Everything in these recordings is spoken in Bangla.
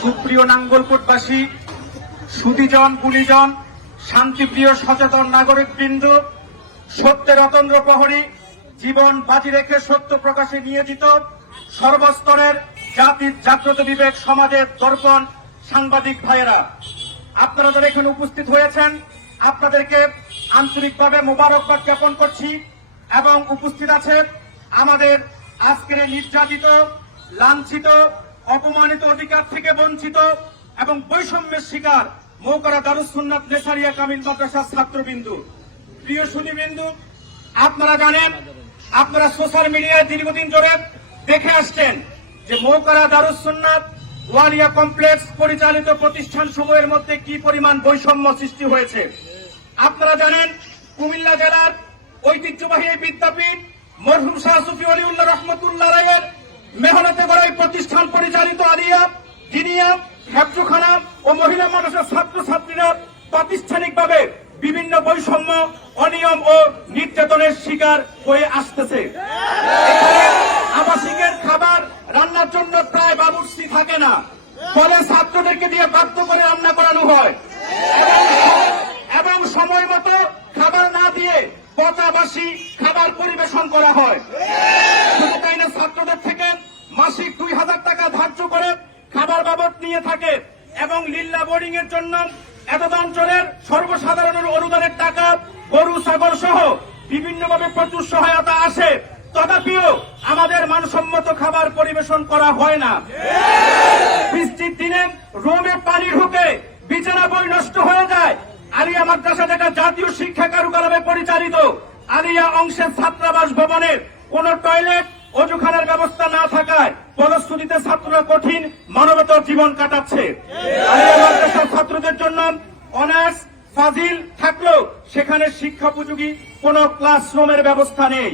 সুপ্রিয় নাঙ্গলকোটবাসী, সুদীজন শান্তিপ্রিয় সচেতন সত্যের অতন্দ্র প্রহরী, জীবন বাজি রেখে সত্য প্রকাশে নিয়োজিত সর্বস্তরের জাতির জাগ্রত বিবেক সমাজের দর্পণ সাংবাদিক ভাইয়েরা, আপনারা যারা এখানে উপস্থিত হয়েছেন, আপনাদেরকে আন্তরিকভাবে মোবারকবাদ জ্ঞাপন করছি এবং উপস্থিত আছে আমাদের আজকের নির্যাতিত, লাঞ্ছিত, অপমানিত অধিকার থেকে বঞ্চিত এবং বৈষম্যের শিকার মৌকরা দারুসুন্নাত নেসারিয়া কামিল মাদ্রাসার ছাত্রবিন্দু। প্রিয় সুদীবিন্দু আপনারা জানেন, আপনারা সোশ্যাল মিডিয়ায় দীর্ঘদিন ধরে দেখে আসছেন যে মৌকরা দারুসুন্নাত ওয়ালিয়া কমপ্লেক্স পরিচালিত প্রতিষ্ঠান সমূহের মধ্যে কি পরিমাণ বৈষম্য সৃষ্টি হয়েছে। আপনারা জানেন, কুমিল্লা জেলার ঐতিহ্যবাহী বিদ্যাপীঠ মরহুম শাহ সুফি অলিউল্লাহ রহমতুল্লাহ রায়ের মেহনতে গড়া এই প্রতিষ্ঠান পরিচালিত আলিয়া দিনিয়া হেফজুখানা ও মহিলা মানুষের ছাত্রছাত্রীরা প্রাতিষ্ঠানিকভাবে বিভিন্ন বৈষম্য, অনিয়ম ও নির্যাতনের শিকার হয়ে আসতেছে। আবাসিকের খাবার রান্নার জন্য প্রায় বাবুর্চি থাকে না। ফলে ছাত্রদেরকে দিয়ে বাধ্য করে রান্না করানো হয়। এবং সময় মতো খাবার না দিয়ে পচাবাসী খাবার পরিবেশন করা হয়। তাই না, ছাত্রদের থেকে মাসিক দুই হাজার টাকা ধার্য করে খাবার বাবদ নিয়ে থাকে এবং লিল্লা বোর্ডিং এর জন্য এতদ অঞ্চলের সর্বসাধারণের অনুদানের টাকা গরু, ছাগল সহ বিভিন্নভাবে প্রচুর সহায়তা আসে। তথাপিও আমাদের মানসম্মত খাবার পরিবেশন করা হয় না। বৃষ্টির দিনে রোমে পানি ঢুকে বিছানা বই নষ্ট হয়ে যায় আলিয়া মাদ্রাসা যেটা জাতীয় শিক্ষা কারুকালামে পরিচালিত আলিয়া অংশের ছাত্রাবাস ভবনের কোন টয়লেট অজুখানার ব্যবস্থা না থাকায় ফলশ্রুতিতে ছাত্ররা কঠিন মানবতর জীবন কাটাচ্ছে। ছাত্রদের জন্য অনার্স ফাজিল থাকলেও সেখানে শিক্ষা উপযোগী কোন ক্লাসরুমের ব্যবস্থা নেই।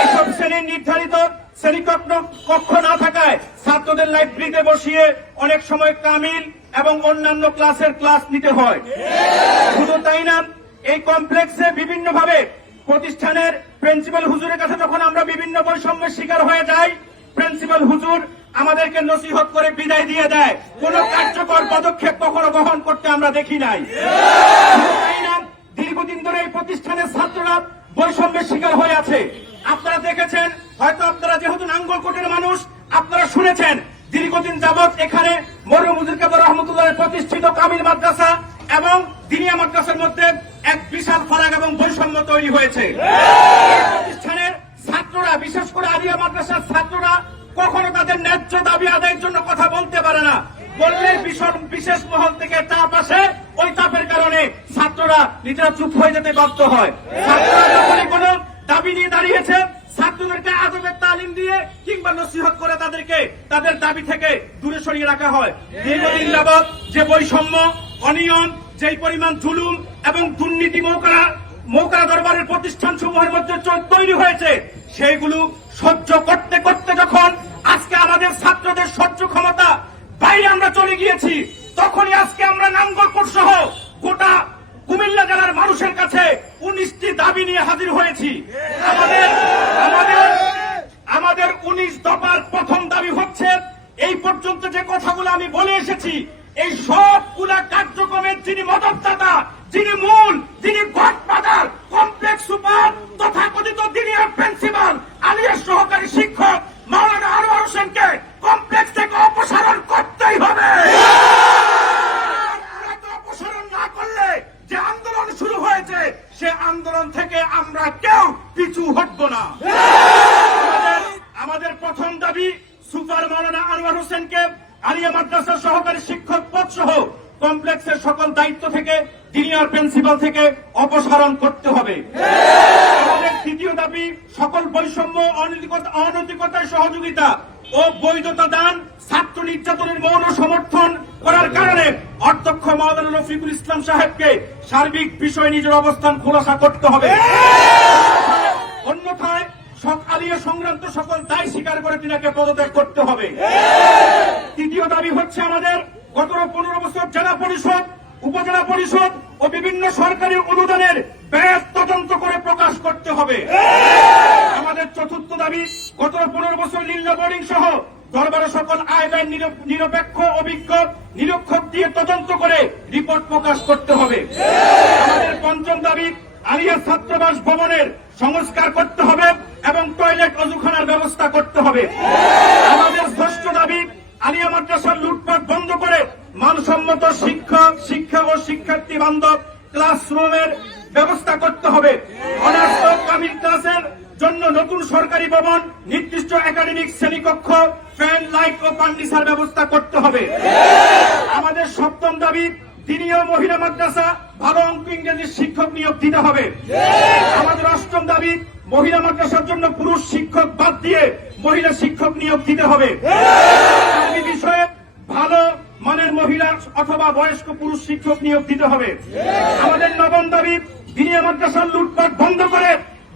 এইসব শ্রেণির নির্ধারিত শ্রেণীকক্ষ কক্ষ না থাকায় ছাত্রদের লাইব্রেরিতে বসিয়ে অনেক সময় কামিল এবং অন্যান্য ক্লাসের ক্লাস নিতে হয়। শুধু তাই না, এই কমপ্লেক্সে বিভিন্নভাবে প্রতিষ্ঠানের প্রিন্সিপাল হুজুরের কাছে যখন আমরা বিভিন্ন বৈষম্যের শিকার হয়ে যাই, প্রিন্সিপাল হুজুর আমাদেরকে নসিহত করে বিদায় দিয়ে দেয়। কোন কার্যকর পদক্ষেপ কখনো গ্রহণ করতে আমরা দেখি নাই। দীর্ঘদিন ধরে এই প্রতিষ্ঠানের ছাত্ররা বৈষম্যের শিকার হয়ে আছে। আপনারা দেখেছেন, হয়তো আপনারা যেহেতু নাঙ্গলকোটের মানুষ, আপনারা শুনেছেন, দীর্ঘদিন যাবৎ এখানে মরু মুজির কাদের রহমতুল্লাহ প্রতিষ্ঠিত কামিল মাদ্রাসা এবং দিনিয়া মাদ্রাসার মধ্যে এক বিশাল ফারাক এবং বৈষম্য তৈরি হয়েছে। প্রতিষ্ঠানের ছাত্ররা, বিশেষ করে আলিয়া মাদ্রাসার ছাত্ররা, কখনো তাদের ন্যায্য দাবি আদায়ের জন্য কথা বলতে পারে না। বললে বিশেষ মহল থেকে চাপ আসে, ওই চাপের কারণে ছাত্ররা নিজেরা চুপ হয়ে যেতে বাধ্য হয়। ছাত্ররা যখনই কোনো দাবি নিয়ে দাঁড়িয়েছে ছাত্রদেরকে আদবের তালিম দিয়ে কিংবা নসিহত করে তাদেরকে তাদের দাবি থেকে দূরে সরিয়ে রাখা হয়। দীর্ঘদিন যাবৎ যে বৈষম্য, অনিয়ম, যেই পরিমাণ জুলুম এবং দুর্নীতি মৌকারা মৌকারা দরবারের প্রতিষ্ঠান সমূহের মধ্যে তৈরি হয়েছে, সেইগুলো সহ্য করতে করতে যখন আজকে আমাদের ছাত্রদের সহ্য ক্ষমতা বাইরে আমরা চলে গিয়েছি, তখনই আজকে আমরা নাঙ্গলকোট সহ গোটা কুমিল্লা জেলার মানুষের কাছে উনিশটি দাবি নিয়ে হাজির হয়েছি। আমাদের আমাদের আমাদের উনিশ দফার প্রথম দাবি হচ্ছে, এই পর্যন্ত যে কথাগুলো আমি বলে এসেছি, এই সবগুলা কার্যক্রমের যিনি মদতদাতা, যিনি মূল, যিনি গডফাদার, কমপ্লেক্স সুপার, তথাকথিত দিনিয়ার প্রিন্সিপাল, আলিয়ার সহকারী শিক্ষক মাওলানা আনোয়ার হোসেনকে কমপ্লেক্স থেকে অপসারণ করতেই হবে এত অপসারণ না করলে যে আন্দোলন শুরু হয়েছে সে আন্দোলন থেকে আমরা কেউ পিছু হটব না আমাদের আমাদের প্রথম দাবি সুপার মাওলানা আনোয়ার হোসেনকে আলিয়া মাদ্রাসার সহকারী শিক্ষক পদ সহ কমপ্লেক্সের সকল দায়িত্ব থেকে সিনিয়র প্রিন্সিপাল থেকে অপসারণ করতে হবে। আমাদের তৃতীয় দাবি, সকল বৈষম্য, অনৈতিকতা অনৈতিকতায় সহযোগিতা ও বৈধতা দান, ছাত্র নির্যাতনের মৌন সমর্থন করার কারণে অধ্যক্ষ মহাদান রফিকুল ইসলাম সাহেবকে সার্বিক বিষয় নিজের অবস্থান খোলাসা করতে হবে। আলিয়া সংক্রান্ত সকল দায় স্বীকার করে তিনাকে পদত্যাগ করতে হবে। তৃতীয় দাবি হচ্ছে আমাদের গত পনেরো বছর জেলা পরিষদ, উপজেলা পরিষদ ও বিভিন্ন সরকারি অনুদানের ব্যয় তদন্ত করে প্রকাশ করতে হবে। আমাদের চতুর্থ দাবি, গত পনেরো বছর নীল বোর্ডিং সহ দরবারে সকল আয় ব্যয় নিরপেক্ষ, অভিজ্ঞ নিরীক্ষক দিয়ে তদন্ত করে রিপোর্ট প্রকাশ করতে হবে। আমাদের পঞ্চম দাবি, আলিয়া ছাত্রাবাস ভবনের সংস্কার করতে হবে। এবং টয়লেট অজুখানার ব্যবস্থা করতে হবে। আমাদের ষষ্ঠ দাবি, আলিয়া মাদ্রাসার লুটপাট বন্ধ করে মানসম্মত শিক্ষা শিক্ষা ও শিক্ষার্থী বান্ধব ক্লাসরুমের ব্যবস্থা করতে হবে। অনার্স ক্লাসের জন্য নতুন সরকারি ভবন, নির্দিষ্ট একাডেমিক শ্রেণীকক্ষ, ফ্যান, লাইট ও ফার্নিচার ব্যবস্থা করতে হবে। আমাদের সপ্তম দাবি, দিনীয় মহিলা মাদ্রাসা ভালো অঙ্ক ইংরেজি শিক্ষক নিয়োগ দিতে হবে। আমাদের অষ্টম দাবি মহিলা মাদ্রাসার জন্য পুরুষ শিক্ষক বাদ দিয়ে মহিলা শিক্ষক নিয়োগ দিতে হবে। বিষয়ে ভালো মানের মহিলা অথবা বয়স্ক পুরুষ শিক্ষক নিয়োগ দিতে হবে। আমাদের নবম দাবি, দিনীয় মাদ্রাসার লুটপাট বন্ধ করে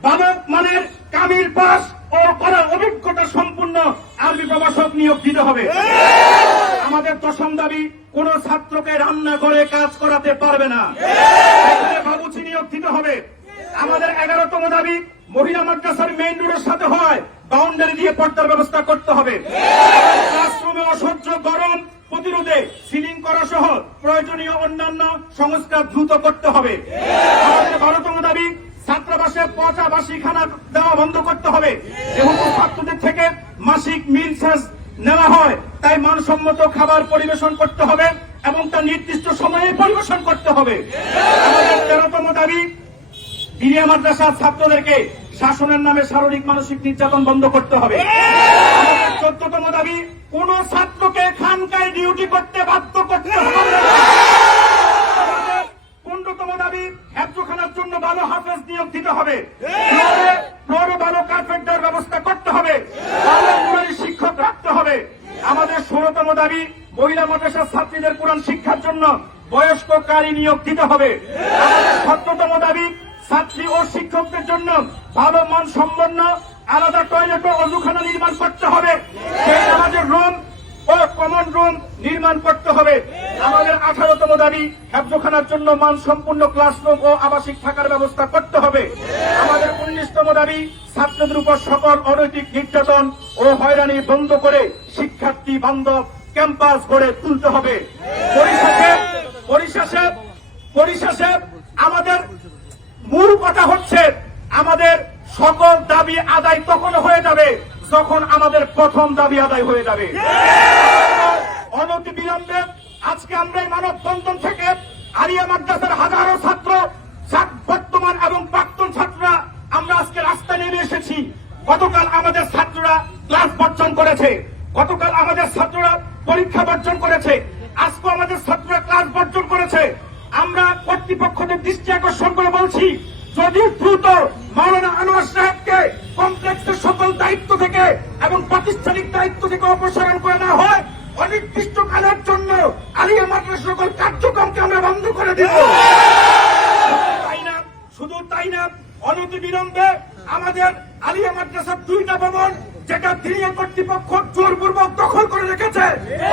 ভালো মানের কামিল পাস ও করা অভিজ্ঞতা সম্পূর্ণ আরবি প্রভাষক নিয়োগ দিতে হবে। আমাদের দশম দাবি, কোন ছাত্রকে রান্না করে কাজ করাতে পারবে না। বাবুচি নিয়োগ দিতে হবে। আমাদের এগারোতম দাবি মহিলা মাদ্রাসার মেইন রোডের সাথে হয়। বাউন্ডারি দিয়ে পর্দার ব্যবস্থা করতে হবে। ক্লাসরুমে অসহ্য গরম প্রতিরোধে সিলিং করা সহ প্রয়োজনীয় অন্যান্য সংস্কার দ্রুত করতে হবে। আমাদের বারোতম দাবি, ছাত্রাবাসে পচা বাসি খানা দেওয়া বন্ধ করতে হবে। যেহেতু ছাত্রদের থেকে মাসিক মিল শেষ নেওয়া হয়, তাই মানসম্মত খাবার পরিবেশন করতে হবে এবং তা নির্দিষ্ট সময়ে পরিবেশন করতে হবে। আমাদের তেরোতম দাবি দিনিয়া মাদ্রাসার ছাত্রদেরকে শাসনের নামে শারীরিক, মানসিক নির্যাতন বন্ধ করতে হবে। চোদ্দতম দাবি, কোন ছাত্রকে খানকায় ডিউটি করতে বাধ্য করতে হবে। পনেরোতম দাবি হেফজোখানার জন্য ভালো হাফেজ নিয়োগ দিতে হবে। ফ্লোরে ভালো কার্পেট দেওয়ার ব্যবস্থা করতে হবে। শিক্ষক রাখতে হবে। আমাদের ষোলতম দাবি, মহিলা মাদ্রাসার ছাত্রীদের কোরআন শিক্ষার জন্য বয়স্ক কারি নিয়োগ দিতে হবে। আমাদের সতেরোতম দাবি ছাত্রী ও শিক্ষকদের জন্য ভালো মান সম্পন্ন, আলাদা টয়লেট ও অজুখানা নির্মাণ করতে হবে। আমাদের রুম ও কমন রুম নির্মাণ করতে হবে। আমাদের আঠারোতম দাবি হেফজোখানার জন্য মান সম্পূর্ণ ক্লাসরুম ও আবাসিক থাকার ব্যবস্থা করতে হবে। আমাদের উনিশতম দাবি, ছাত্রদের উপর সকল অনৈতিক নির্যাতন ও হয়রানি বন্ধ করে শিক্ষার্থী বান্ধব ক্যাম্পাস গড়ে তুলতে হবে। পরিশেষে পরিশেষে পরিশেষে আমাদের মূল কথা হচ্ছে, আমাদের সকল দাবি আদায় তখন হয়ে যাবে যখন আমাদের প্রথম দাবি আদায় হয়ে যাবে। অনতি বিলম্বে আজকে আমরা এই মানববন্ধন থেকে আলিয়া মাদ্রাসার হাজারো ছাত্র বর্তমান এবং প্রাক্তন ছাত্ররা, আমরা আজকে রাস্তায় নেমে এসেছি। গতকাল আমাদের ছাত্ররা ক্লাস বর্জন করেছে। গতকাল আমাদের ছাত্ররা পরীক্ষা বর্জন করেছে। আজকে আমাদের ছাত্ররা ক্লাস বর্জন করেছে। কর্তৃপক্ষদের দৃষ্টি আকর্ষণ করে বলছি, যদি দ্রুত মাওলানা আনোয়ার সাহেবকে কমপ্লেক্সের সকল দায়িত্ব থেকে এবং প্রাতিষ্ঠানিক দায়িত্ব থেকে অপসারণ করে না হয় অনির্দিষ্টকালের জন্য আলিয়া মাদ্রাসা সকল কার্যক্রমকে আমরা বন্ধ করে দেব। তাই না? শুধু তাই না, অনতি বিলম্বে আমাদের আলিয়া মাদ্রাসার দুইটা ভবন, যেটা দিনীয় কর্তৃপক্ষ জোরপূর্বক দখল করে রেখেছে,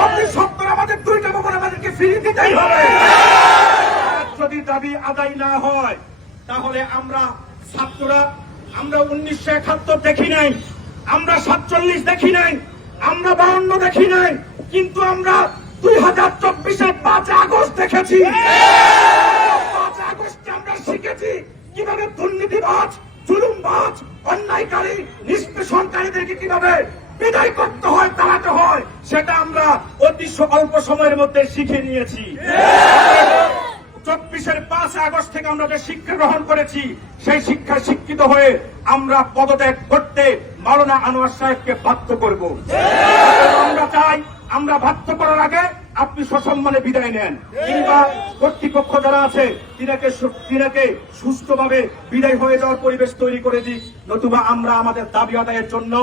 অতি সত্তর আমাদের দুইটা ভবন আমাদেরকে ফিরিয়ে দিতেই হবে। যদি দাবি আদায় না হয়, তাহলে আমরা ছাত্ররা, আমরা উনিশশো একাত্তর দেখি নাই, আমরা সাতচল্লিশ দেখি নাই, আমরা বাউন্ন দেখি নাই, কিন্তু আমরা দুই হাজার চব্বিশের পাঁচ আগস্ট দেখেছি। পাঁচ আমরা শিখেছি কীভাবে দুর্নীতিবাজ, জুলুমবাজ, অন্যায়কারী, নিষ্পেষণকারীদেরকে কীভাবে বিদায় করতে হয়, তাড়াতে হয়, সেটা আমরা অতি অল্প সময়ের মধ্যে শিখে নিয়েছি। চব্বিশের পাঁচ আগস্ট থেকে আমরা যে শিক্ষা গ্রহণ করেছি, সেই শিক্ষা শিক্ষিত হয়ে আমরা পদত্যাগ করতে মাওলানা আনোয়ার সাহেবকে বাধ্য করব। আমরা চাই, আমরা বাধ্য করার আগে আপনি সসম্মানে বিদায় নেন। কিংবা কর্তৃপক্ষ যারা আছে, তিনাকে তিনাকে সুস্থভাবে বিদায় হয়ে যাওয়ার পরিবেশ তৈরি করে দিক। নতুবা আমরা আমাদের দাবি আদায়ের জন্য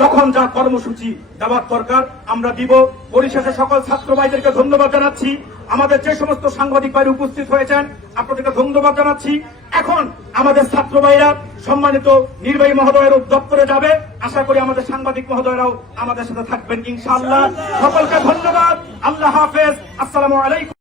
যখন যা কর্মসূচি দেওয়ার দরকার, আমরা দিব। পরিশেষে সকল ছাত্র ভাইদেরকে ধন্যবাদ জানাচ্ছি। আমাদের যে সমস্ত সাংবাদিক ভাই উপস্থিত হয়েছেন, আপনাদেরকে ধন্যবাদ জানাচ্ছি। এখন আমাদের ছাত্র ভাইরা সম্মানিত নির্বাহী মহোদয়ের দপ্তরে যাবে। আশা করি আমাদের সাংবাদিক মহোদয়রাও আমাদের সাথে থাকবেন ইনশাআল্লাহ। সকলকে ধন্যবাদ। আল্লাহ হাফেজ। আসসালামু আলাইকুম।